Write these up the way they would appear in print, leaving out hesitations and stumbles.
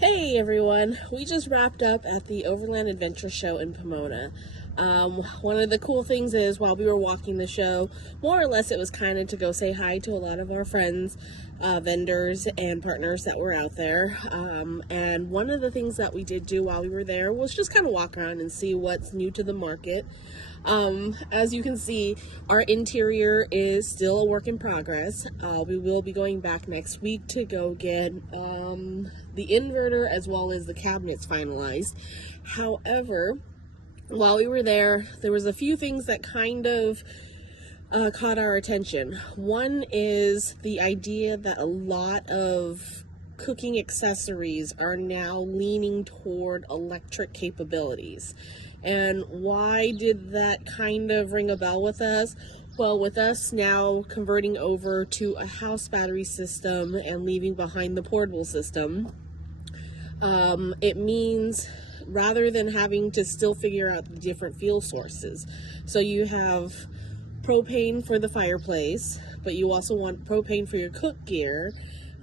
Hey everyone, we just wrapped up at the Overland Adventure Show in Pomona. One of the cool things is while we were walking the show, more or less it was kind of to go say hi to a lot of our friends, vendors, and partners that were out there. And one of the things that we did do while we were there was just kind of walk around and see what's new to the market. As you can see, our interior is still a work in progress. We will be going back next week to go get the inverter as well as the cabinets finalized. However, while we were there was a few things that kind of caught our attention. One is the idea that a lot of cooking accessories are now leaning toward electric capabilities. And why did that kind of ring a bell with us? Well, with us now converting over to a house battery system and leaving behind the portable system, it means rather than having to still figure out the different fuel sources. So you have propane for the fireplace, but you also want propane for your cook gear,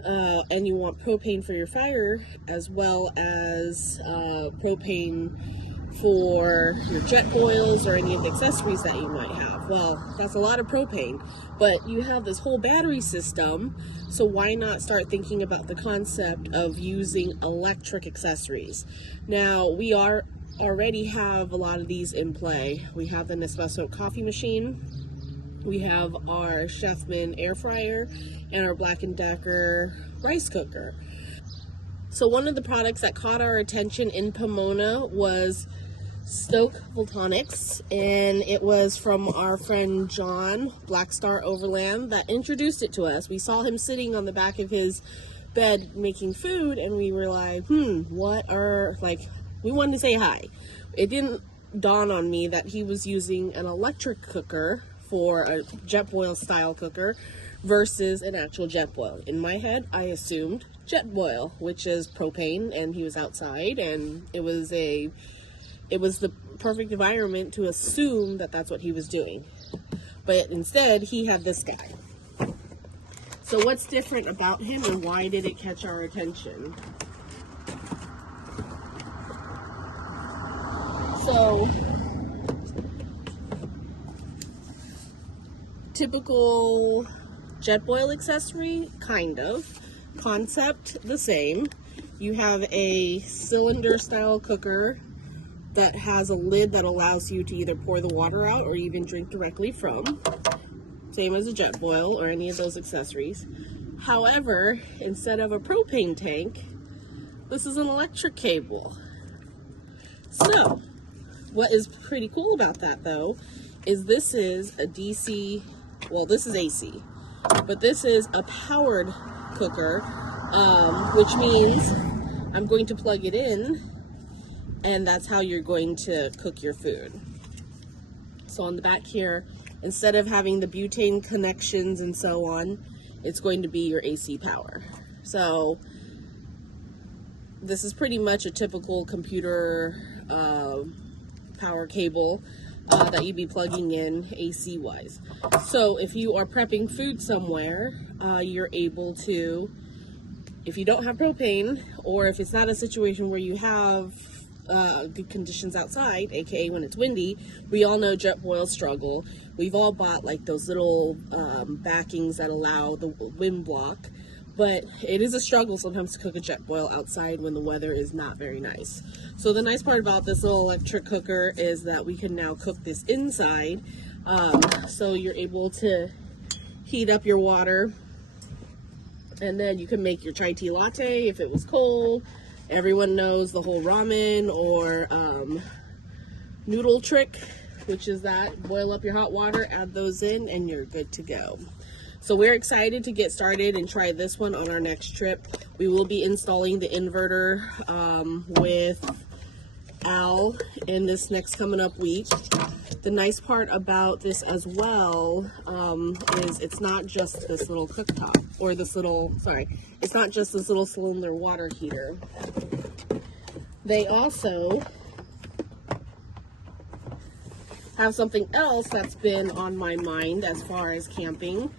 and you want propane for your fire, as well as propane for your jet boils or any of the accessories that you might have. Well, that's a lot of propane, but you have this whole battery system, so why not start thinking about the concept of using electric accessories? Now, we already have a lot of these in play. We have the Nespresso coffee machine, we have our Chefman air fryer, and our Black & Decker rice cooker. So one of the products that caught our attention in Pomona was Stoke Voltaics, and it was from our friend John, Black Star Overland, that introduced it to us. We saw him sitting on the back of his bed making food, and we were like, we wanted to say hi. It didn't dawn on me that he was using an electric cooker for a jet boil style cooker versus an actual jet boil. In my head, I assumed jet boil, which is propane, and he was outside, and it was the perfect environment to assume that that's what he was doing. But instead, he had this guy. So what's different about him, and why did it catch our attention? So, typical jet boil accessory, kind of. Concept, the same. You have a cylinder style cooker that has a lid that allows you to either pour the water out or even drink directly from. Same as a jet boil or any of those accessories. However, instead of a propane tank, this is an electric cable. So, what is pretty cool about that though, is this is a DC, well, this is AC, but this is a powered cooker, which means I'm going to plug it in, and that's how you're going to cook your food. So on the back here, instead of having the butane connections and so on, it's going to be your AC power. So this is pretty much a typical computer power cable that you'd be plugging in AC wise. So if you are prepping food somewhere, you're able to, if you don't have propane, or if it's not a situation where you have good conditions outside, aka when it's windy, we all know jet boils struggle. We've all bought like those little backings that allow the wind block, but it is a struggle sometimes to cook a jet boil outside when the weather is not very nice. So the nice part about this little electric cooker is that we can now cook this inside. So you're able to heat up your water, and then you can make your chai tea latte if it was cold. Everyone knows the whole ramen or noodle trick, which is that boil up your hot water, add those in, and you're good to go. So we're excited to get started and try this one on our next trip. We will be installing the inverter with Al in this next coming up week. The nice part about this as well is it's not just this little cooktop, or this little, it's not just this little cylinder water heater. They also have something else that's been on my mind as far as camping,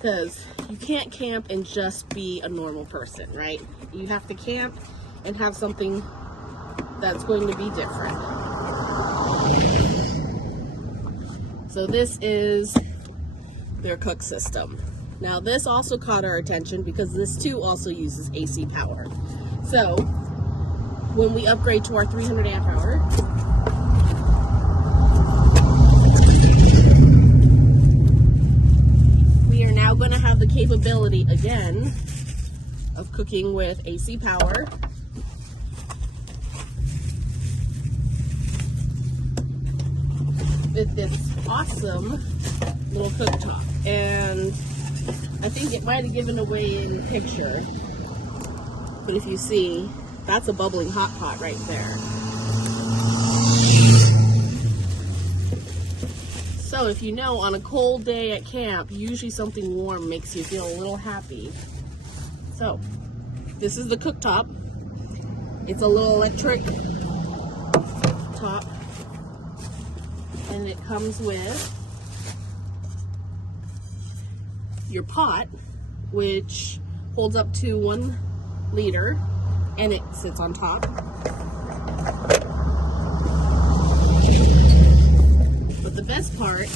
because you can't camp and just be a normal person, right? You have to camp and have something that's going to be different. So this is their cook system. Now this also caught our attention because this too also uses AC power. So when we upgrade to our 300 amp hour, we are now going to have the capability again of cooking with AC power. With this awesome little cooktop. And I think it might have given away in the picture, but if you see, that's a bubbling hot pot right there. So if you know, on a cold day at camp, usually something warm makes you feel a little happy. So this is the cooktop. It's a little electric top, and it comes with your pot, which holds up to 1 liter, and it sits on top. But the best part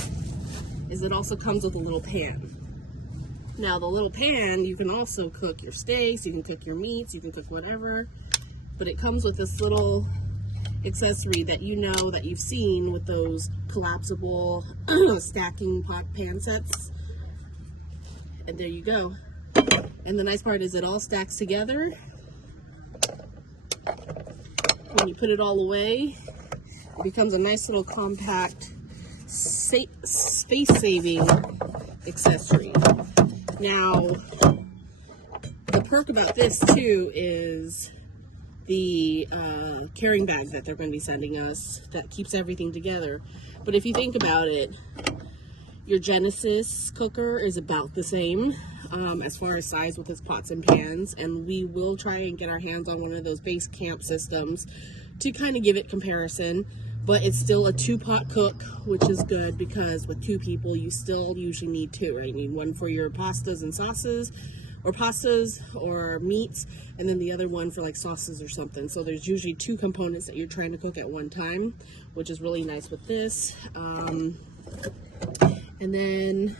is it also comes with a little pan. Now the little pan, you can also cook your steaks, you can cook your meats, you can cook whatever, but it comes with this little accessory that you know that you've seen with those collapsible stacking pot pan sets. And there you go. And the nice part is it all stacks together. When you put it all away, it becomes a nice little compact space-saving accessory. Now, the perk about this too is the carrying bag that they're going to be sending us that keeps everything together. But if you think about it, your Genesis cooker is about the same as far as size with its pots and pans, and we will try and get our hands on one of those base camp systems to kind of give it comparison. But it's still a 2-pot cook, which is good because with 2 people you still usually need 2, right? You need one for your pastas and sauces, or pastas or meats, and then the other one for like sauces or something. So there's usually 2 components that you're trying to cook at one time, which is really nice with this. And then,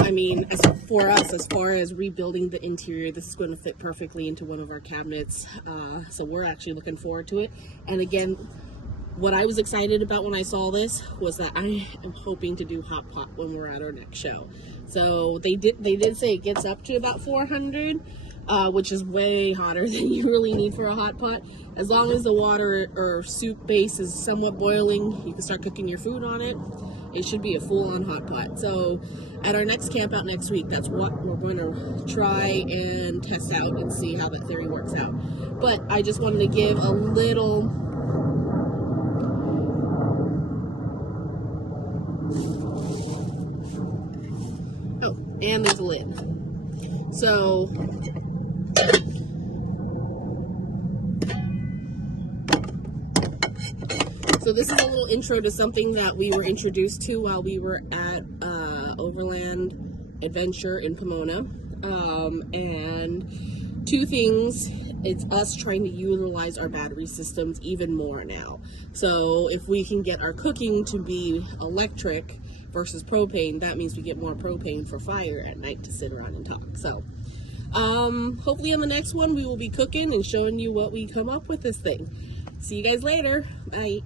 I mean, as for us, as far as rebuilding the interior, this is going to fit perfectly into one of our cabinets. So we're actually looking forward to it. And again, what I was excited about when I saw this was that I am hoping to do hot pot when we're at our next show. So they did say it gets up to about 400, which is way hotter than you really need for a hot pot. As long as the water or soup base is somewhat boiling, you can start cooking your food on it. It should be a full-on hot pot. So at our next camp out next week, that's what we're going to try and test out and see how that theory works out. But I just wanted to give a little and there's a lid. So this is a little intro to something that we were introduced to while we were at Overland Adventure in Pomona. And 2 things. It's us trying to utilize our battery systems even more now. So if we can get our cooking to be electric versus propane, that means we get more propane for fire at night to sit around and talk. So hopefully on the next one we will be cooking and showing you what we come up with this thing. See you guys later. Bye.